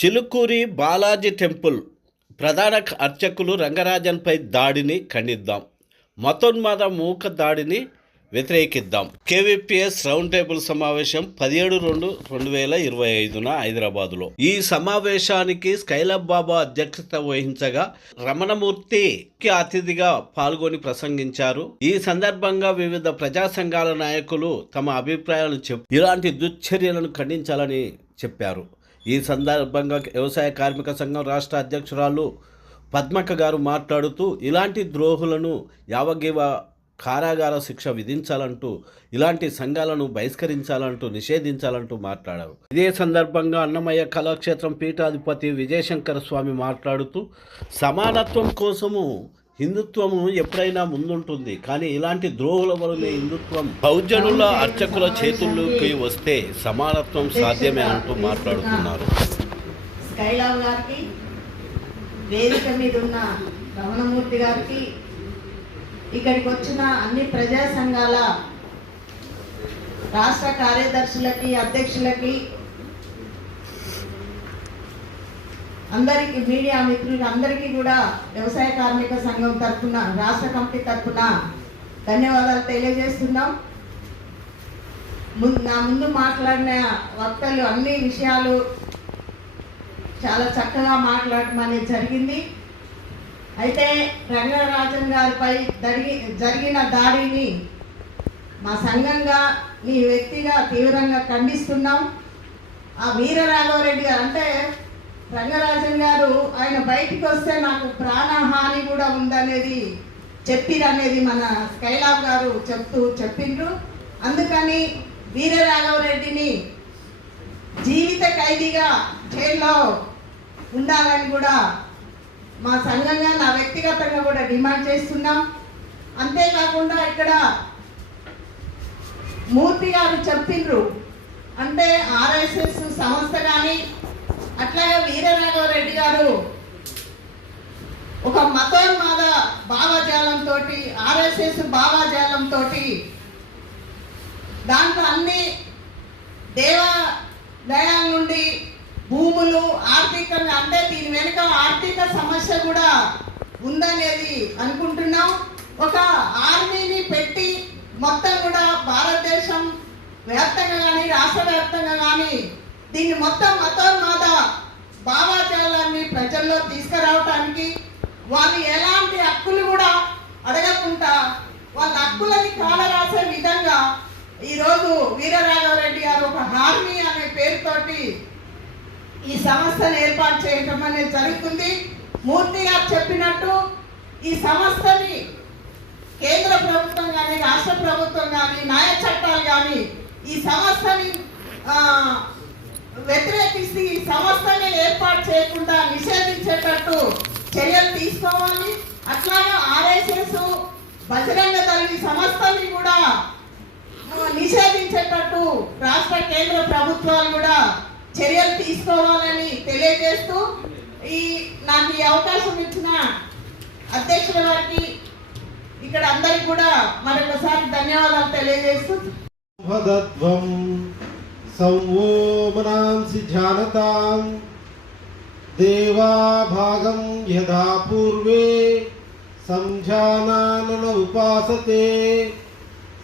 Chilukuri Balaji temple ప్రధాన అర్చకులు రంగరాజన్పై దాడిని ఖండిద్దాం. మతోన్మాద మూక దాడిని వ్యతిరేకిద్దాం. కేవీపీఎస్ రౌండ్ టేబుల్ సమావేశం 17/2/2025 హైదరాబాదులో. ఈ సమావేశానికి స్కైలబ్ బాబా అధ్యక్షత వహించగా రమణమూర్తికి అతిథిగా పాల్గొని ప్రసంగించారు. ఈ సందర్భంగా వివిధ ప్రజా సంఘాల నాయకులు తమ అభిప్రాయాలను ఇలాంటి దుశ్చర్యలను ఖండించాలని చెప్పారు. ఈ సందర్భంగా వ్యవసాయ కార్మిక సంఘం రాష్ట్ర అధ్యక్షురాలు పద్మక్క గారు మాట్లాడుతూ ఇలాంటి ద్రోహులను యావజ్జీవ కారాగార శిక్ష విధించాలంటూ, ఇలాంటి సంఘాలను బహిష్కరించాలంటూ, నిషేధించాలంటూ మాట్లాడారు. ఇదే సందర్భంగా అన్నమయ్య కళాక్షేత్రం పీఠాధిపతి విజయశంకర స్వామి మాట్లాడుతూ సమానత్వం కోసము హిందుత్వము ఎప్పుడైనా ముందుంటుంది, కానీ ఇలాంటి ద్రోహుల వలన హిందుత్వం బహుజనుల అర్చకుల చేతుల్లోకి వస్తే సమానత్వం సాధ్యమే అంటూ మాట్లాడుతున్నారు. స్కైలాబ్ గారికి, వేదిక మీద ఉన్న రమణమూర్తి గారికి, ఇక్కడికి వచ్చిన అన్ని ప్రజా సంఘాల రాష్ట్ర కార్యదర్శులకి, అధ్యక్షులకి, అందరికీ, మీడియా మిత్రులు అందరికీ కూడా వ్యవసాయ కార్మిక సంఘం తరఫున, రాష్ట్ర కమిటీ తరఫున ధన్యవాదాలు తెలియజేస్తున్నాం. నా ముందు మాట్లాడిన వక్తలు అన్ని విషయాలు చాలా చక్కగా మాట్లాడటం అనేది జరిగింది. అయితే రంగరాజన్ గారిపై జరిగిన దాడిని మా సంఘంగా, మీ వ్యక్తిగా తీవ్రంగా ఖండిస్తున్నాం. ఆ వీరరాఘవరెడ్డి గారు అంటే రంగరాజన్ గారు ఆయన బయటికి వస్తే నాకు ప్రాణహాని కూడా ఉందనేది చెప్పిరనేది మన స్కైలాబ్ గారు చెప్పిండ్రు. అందుకని వీరరాఘవరెడ్డిని జీవిత ఖైదీగా జైల్లో ఉండాలని కూడా మా సంఘంగా, నా వ్యక్తిగతంగా కూడా డిమాండ్ చేస్తున్నాం. అంతేకాకుండా ఇక్కడ మూర్తి గారు చెప్పిండ్రు, అంటే ఆర్ఎస్ఎస్ సంస్థ కానీ అట్లాగే వీరరాఘవరెడ్డి గారు ఒక మతోన్మాద భావజాలంతో, ఆర్ఎస్ఎస్ భావజాలంతో దాంట్లో అన్ని దేవాలయాల నుండి భూములు, ఆర్థికంగా, అంటే దీని వెనుక ఆర్థిక సమస్య కూడా ఉందనేది అనుకుంటున్నాం. ఒక ఆర్మీని పెట్టి మొత్తం కూడా భారతదేశం వ్యాప్తంగా కానీ రాష్ట్ర వ్యాప్తంగా కానీ దీన్ని మొత్తం మతోన్మాద భావాచారాన్ని ప్రజల్లో తీసుకురావటానికి, వాళ్ళు ఎలాంటి హక్కులు కూడా అడగకుండా వాళ్ళ హక్కులని కాలరాసే విధంగా ఈరోజు వీరరాఘవరెడ్డి గారు ఒక ఆర్మీ అనే పేరుతోటి ఈ సంస్థను ఏర్పాటు చేయటం అనేది జరుగుతుంది. మూర్తి గారు చెప్పినట్టు ఈ సంస్థని కేంద్ర ప్రభుత్వం కానీ, రాష్ట్ర ప్రభుత్వం కానీ, న్యాయ చట్టాలు కానీ ఈ సంస్థని వ్యతిరేకిస్తే ఈ సంస్థని ఏర్పాటు చేయకుండా నిషేధించేటట్టు చర్యలు తీసుకోవాలి. అట్లాగే ఆర్ఎస్ఎస్, బజరంగ దళ సంస్థని కూడా నిషేధించేటట్టు రాష్ట్ర కేంద్ర ప్రభుత్వాలు కూడా చర్యలు తీసుకోవాలని తెలియజేస్తూ నాకు ఈ అవకాశం ఇచ్చిన అధ్యక్షుల వారికి, ఇక్కడ అందరికి కూడా మరొకసారి ధన్యవాదాలు తెలియజేస్తూ సంవోమనాంసి ధ్యానతాం దేవా భాగం యథా పూర్వే సంజానాన ఉపాసతే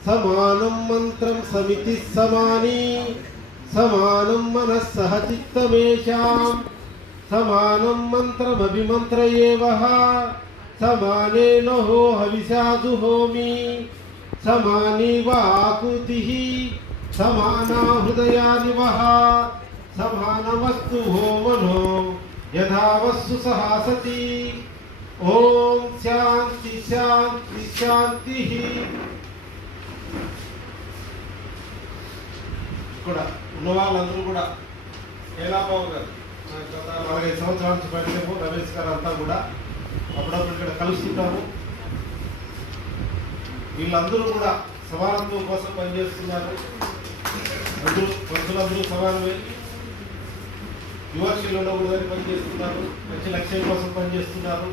సమానం మంత్రం సమితి సమాని సమానం మనస్సహ చిత్తమేషాం సమానం మంత్రమభిమంత్రయేవః సమానేన హో హవిషాదు హోమి సమానీవ ఆకృతిః సమానా హృదయానివః సమానమస్తు హోమనో యథావస్సు సహాసతి. ఓం శాంతి శాంతి శాంతి. కూడా ఉన్న వాళ్ళందరూ కూడా ఏలాబాబు గారు 45 సంవత్సరాల నుంచి పరిచయం, రమేష్ గారు అంతా కూడా అప్పుడప్పుడు ఇక్కడ కలుస్తుంటాము. వీళ్ళందరూ కూడా సమానత్వం కోసం పనిచేస్తున్నారు. పంతులందరూ సమానమే, వివక్షలో కూడా పనిచేస్తున్నారు, మంచి లక్ష్యం కోసం పనిచేస్తున్నారు.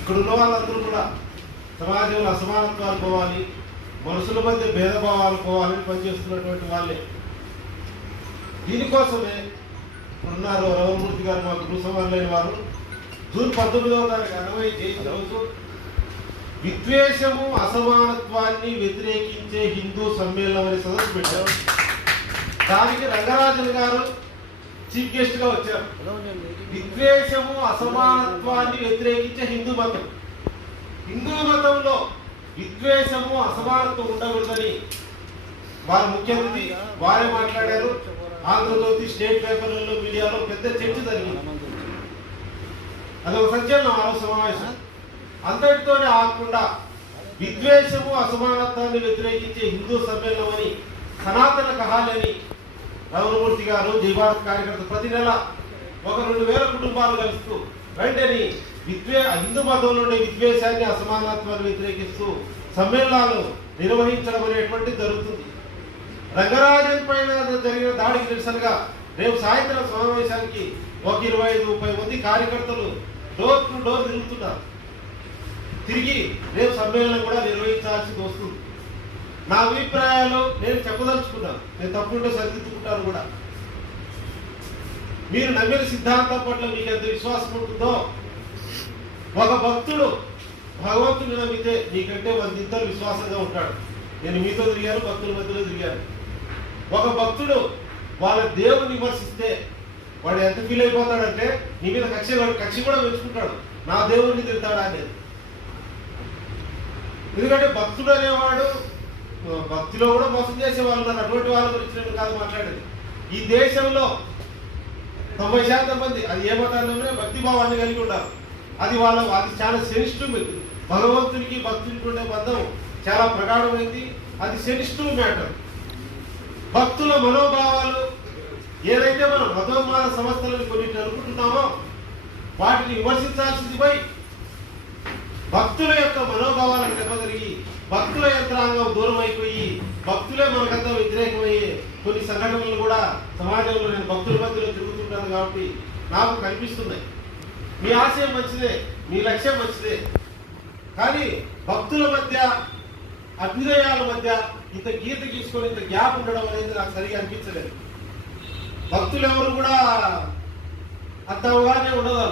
ఇక్కడ ఉన్న వాళ్ళందరూ కూడా సమాజంలో అసమానత్వాలు పోవాలి, మనుషుల మధ్య భేదభావాలు పోవాలని పనిచేస్తున్నటువంటి వాళ్ళే. దీనికోసమే ఉన్నారు రమణమూర్తి గారు మాకు భూసమానులైన వారు. జూన్ 19వ తారీఖు అన్నమయ్య జయంతి రోజు విద్వేషము అసమానత్వాన్ని వ్యతిరేకించే హిందూ సమ్మేళనం అనే సదస్సు పెట్టారు. దానికి రంగరాజన్ గారు చీఫ్ గెస్ట్ గా వచ్చారు. విద్వేషము అసమానత్వాన్ని వ్యతిరేకించే హిందూ మతం, హిందూ మతంలో విద్వేషము అసమానత్వం ఉండకూడదని వారు ముఖ్య అతిథి వారే మాట్లాడారు. ఆంధ్రజ్యోతి స్టేట్ పేపర్లలో మీడియాలో పెద్ద చర్చ జరిగింది. అదొక సంచలనం ఆ సమావేశం. అంతటితోనే ఆగకుండా విద్వేషము అసమానత్వాన్ని వ్యతిరేకించే హిందూ సమ్మేళనం అని సనాతన కహాలని రమణమూర్తి గారు జయభారత్ కార్యకర్త ప్రతి నెల 1-2,000 కుటుంబాలు కలుస్తూ వెంటనే హిందూ మతంలోని విద్వేషాన్ని అసమానత్వాన్ని వ్యతిరేకిస్తూ సమ్మేళనాలు నిర్వహించడం అనేటువంటిది జరుగుతుంది. రంగరాజన్ పైన జరిగిన దాడికి నిరసనగా రేపు సాయంత్రం సమావేశానికి 25-30 మంది కార్యకర్తలు డోర్ టు డోర్ తిరుగుతున్నారు. తిరిగి రేపు సమ్మేళనం కూడా నిర్వహించాల్సి వస్తుంది. నా అభిప్రాయాలు నేను చెప్పదలుచుకున్నాను. నేను తప్పుంటే సరిదిద్దుకుంటాను కూడా. మీరు నమ్మిన సిద్ధాంతం పట్ల మీకు ఎంత విశ్వాసం ఉంటుందో, ఒక భక్తుడు భగవంతుని నమ్మితే నీకంటే 100 ఇద్దరు విశ్వాసంగా ఉంటాడు. నేను మీతో తిరిగాను, భక్తుల మధ్యలో తిరిగాను. ఒక భక్తుడు వాళ్ళ దేవుని విమర్శిస్తే వాడు ఎంత ఫీల్ అయిపోతాడంటే నీ మీద కక్ష కూడా పెంచుకుంటాడు. నా దేవుడిని తిడతాడా అనేది. ఎందుకంటే భక్తుడు అనేవాడు భక్తిలో కూడా మోసం చేసే వాళ్ళు ఉన్నారు. అటువంటి వాళ్ళ గురించి నేను కాదు మాట్లాడేది. ఈ దేశంలో 90% మంది అది ఏ మతాల్లోనే భక్తి భావాన్ని కలిగి ఉంటారు. అది చాలా సెన్సిటివ్. భగవంతునికి భక్తునికి ఉండే బంధం చాలా ప్రగాఢమైంది. అది సెన్సిటివ్ మ్యాటర్. భక్తుల మనోభావాలు ఏదైతే మనం మతోన్మాద సంస్థలను కొన్నింటి అనుకుంటున్నామో వాటిని విమర్శించాల్సింది పోయి భక్తుల యొక్క మనోభావాలకు దెబ్బతిరిగి భక్తుల యంత్రాంగం దూరం అయిపోయి భక్తులే మనకంతా వ్యతిరేకమయ్యే కొన్ని సంఘటనలు కూడా సమాజంలో నేను భక్తుల మధ్యలో తిరుగుతుంటాను కాబట్టి నాకు కనిపిస్తున్నాయి. మీ ఆశయం మంచిదే, మీ లక్ష్యం మంచిదే, కానీ భక్తుల మధ్య అభ్యుదయాల మధ్య ఇంత గీత గీసుకొని ఇంత గ్యాప్ ఉండడం అనేది నాకు సరిగా అనిపించలేదు. భక్తులు ఎవరు కూడా అంత అవగానే ఉండదు.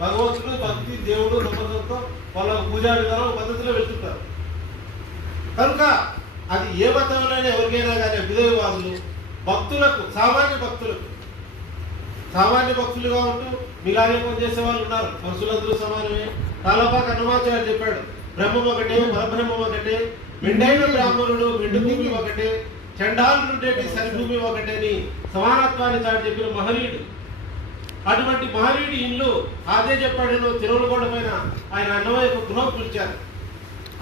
భగవంతుడు భక్తి దేవుడు నమ్మకంతో వాళ్ళ పూజా విధానం పద్ధతిలో వెళ్తుంటారు. కనుక అది ఏ మతంలోనే ఎవరికైనా కానీ అభ్యుదయవాదులు భక్తులకు సామాన్య భక్తులుగా ఉంటూ మీలాగే పనిచేసే వాళ్ళు ఉన్నారు. మనుషులందరూ సమానమే. తాళపాక అన్నమాచార్య చెప్పాడు, బ్రహ్మం ఒకటే, పరబ్రహ్మం ఒకటే, మెండైన బ్రాహ్మణుడు మెండు భూమి ఒకటే, చండాలుండేటి సరిభూమి ఒకటే అని సమానత్వాన్ని చాటి చెప్పిన మహనీయుడు. అటువంటి మహనీయుడి ఇల్లు అదే చెప్పాడేనో తిరువలగొండ పైన ఆయన అన్నమయ్య గృహ పిలిచారు.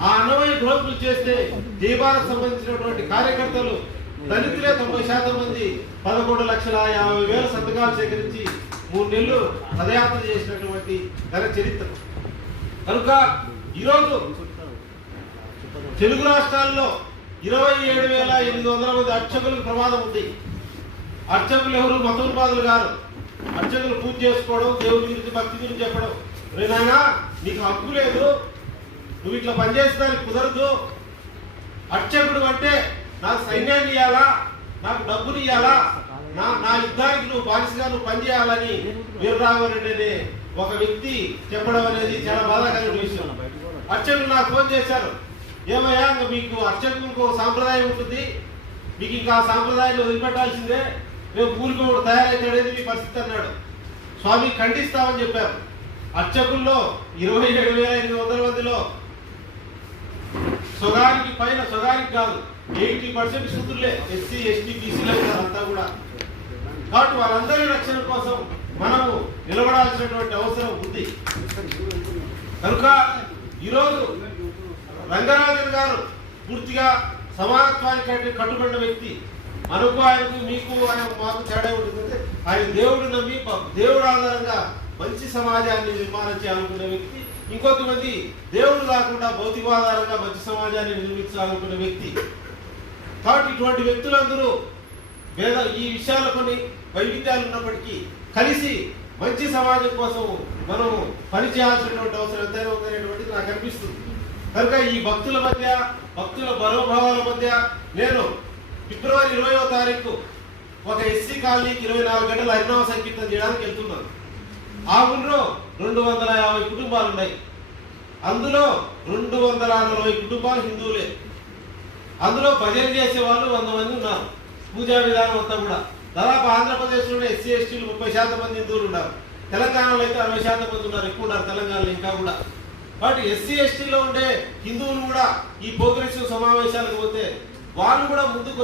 ఆ అన్నమయ్య గృహ పిలిచి చేస్తే జయభారత్ సంబంధించినటువంటి కార్యకర్తలు దళితులే 90% మంది 11,50,000 సంతకాలు సేకరించి 3 నెలలు పదయాత్ర చేసినటువంటి ఘన చరిత్ర. కనుక ఈరోజు తెలుగు రాష్ట్రాల్లో 27,800 మంది అర్చకులకు ప్రమాదం ఉంది. అర్చకులు ఎవరు? మతోన్మాదులు గారు. అర్చకులు పూజ చేసుకోవడం, దేవుడి గురించి భక్తి గురించి చెప్పడం. నాయనా నీకు హక్కు లేదు, నువ్వు ఇట్లా పనిచేసేదానికి కుదరదు. అర్చకుడు అంటే నాకు సైన్యాన్ని ఇవ్వాలా, నాకు డబ్బులు ఇవ్వాలా, నా యుద్ధానికి నువ్వు బానిసగా నువ్వు పనిచేయాలని వీరరాఘవరెడ్డి అనే ఒక వ్యక్తి చెప్పడం అనేది చాలా బాధాకరమైన విషయం. అర్చకులు నాకు ఫోన్ చేశారు, ఏమయ్యా మీకు అర్చకులకు సాంప్రదాయం ఉంటుంది, మీకు ఇంకా ఆ సాంప్రదాయాన్ని వదిలిపెట్టాల్సిందే, రేపు ఊరికి ఒకటి తయారైతాడేది మీ పరిస్థితి అన్నాడు. స్వామి ఖండిస్తామని చెప్పారు. అర్చకుల్లో 27,800 మందిలో సొగానికి పైన, సొగానికి కాదు 80% శూద్రులే, ఎస్సీ ఎస్టీ బీసీలు అంతా కూడా. కాబట్టి వాళ్ళందరి రక్షణ కోసం మనము నిలబడాల్సినటువంటి అవసరం ఉంది. కనుక ఈరోజు రంగరాజన్ గారు పూర్తిగా సమానత్వానికి కట్టుబడిన వ్యక్తి. మనకు ఆయనకు మీకు ఆయన మాకు తేడా ఉంటుంది. ఆయన దేవుడు నమ్మి దేవుడు ఆధారంగా మంచి సమాజాన్ని నిర్మాణం చేయాలనుకునే వ్యక్తి. ఇంకొంతమంది దేవుడు కాకుండా భౌతికాధారంగా మంచి సమాజాన్ని నిర్మించాలనుకునే వ్యక్తి. కాబట్టి ఇటువంటి వ్యక్తులందరూ ఈ విషయాలు కొన్ని వైవిధ్యాలు ఉన్నప్పటికీ కలిసి మంచి సమాజం కోసం మనం పనిచేయాల్సినటువంటి అవసరం ఎంతైనా ఉందనేటువంటిది నాకు అనిపిస్తుంది. కనుక ఈ భక్తుల మధ్య, భక్తుల మనోభావాల మధ్య నేను ఫిబ్రవరి 20వ తారీఖు ఒక ఎస్సీ కాలనీకి 24 గంటల హరినామ సంకీర్తన చేయడానికి వెళ్తున్నాను. ఆ ఊళ్ళో 250 కుటుంబాలు ఉన్నాయి. అందులో 240 కుటుంబాలు హిందువులే. అందులో భజన చేసే వాళ్ళు 100 మంది ఉన్నారు. పూజా విధానం అంతా కూడా దాదాపు ఆంధ్రప్రదేశ్లోనే ఎస్సీ ఎస్టీలు 30% మంది హిందువులు ఉన్నారు. తెలంగాణలో అయితే 60% మంది ఉన్నారు, ఎక్కువ ఉన్నారు తెలంగాణలో ఇంకా కూడా. కాబట్టి ఎస్సీ ఎస్టీలో ఉండే హిందువులు కూడా ఈ ప్రోగ్రెసివ్ సమావేశాలకు పోతే వాళ్ళు కూడా ముందుకు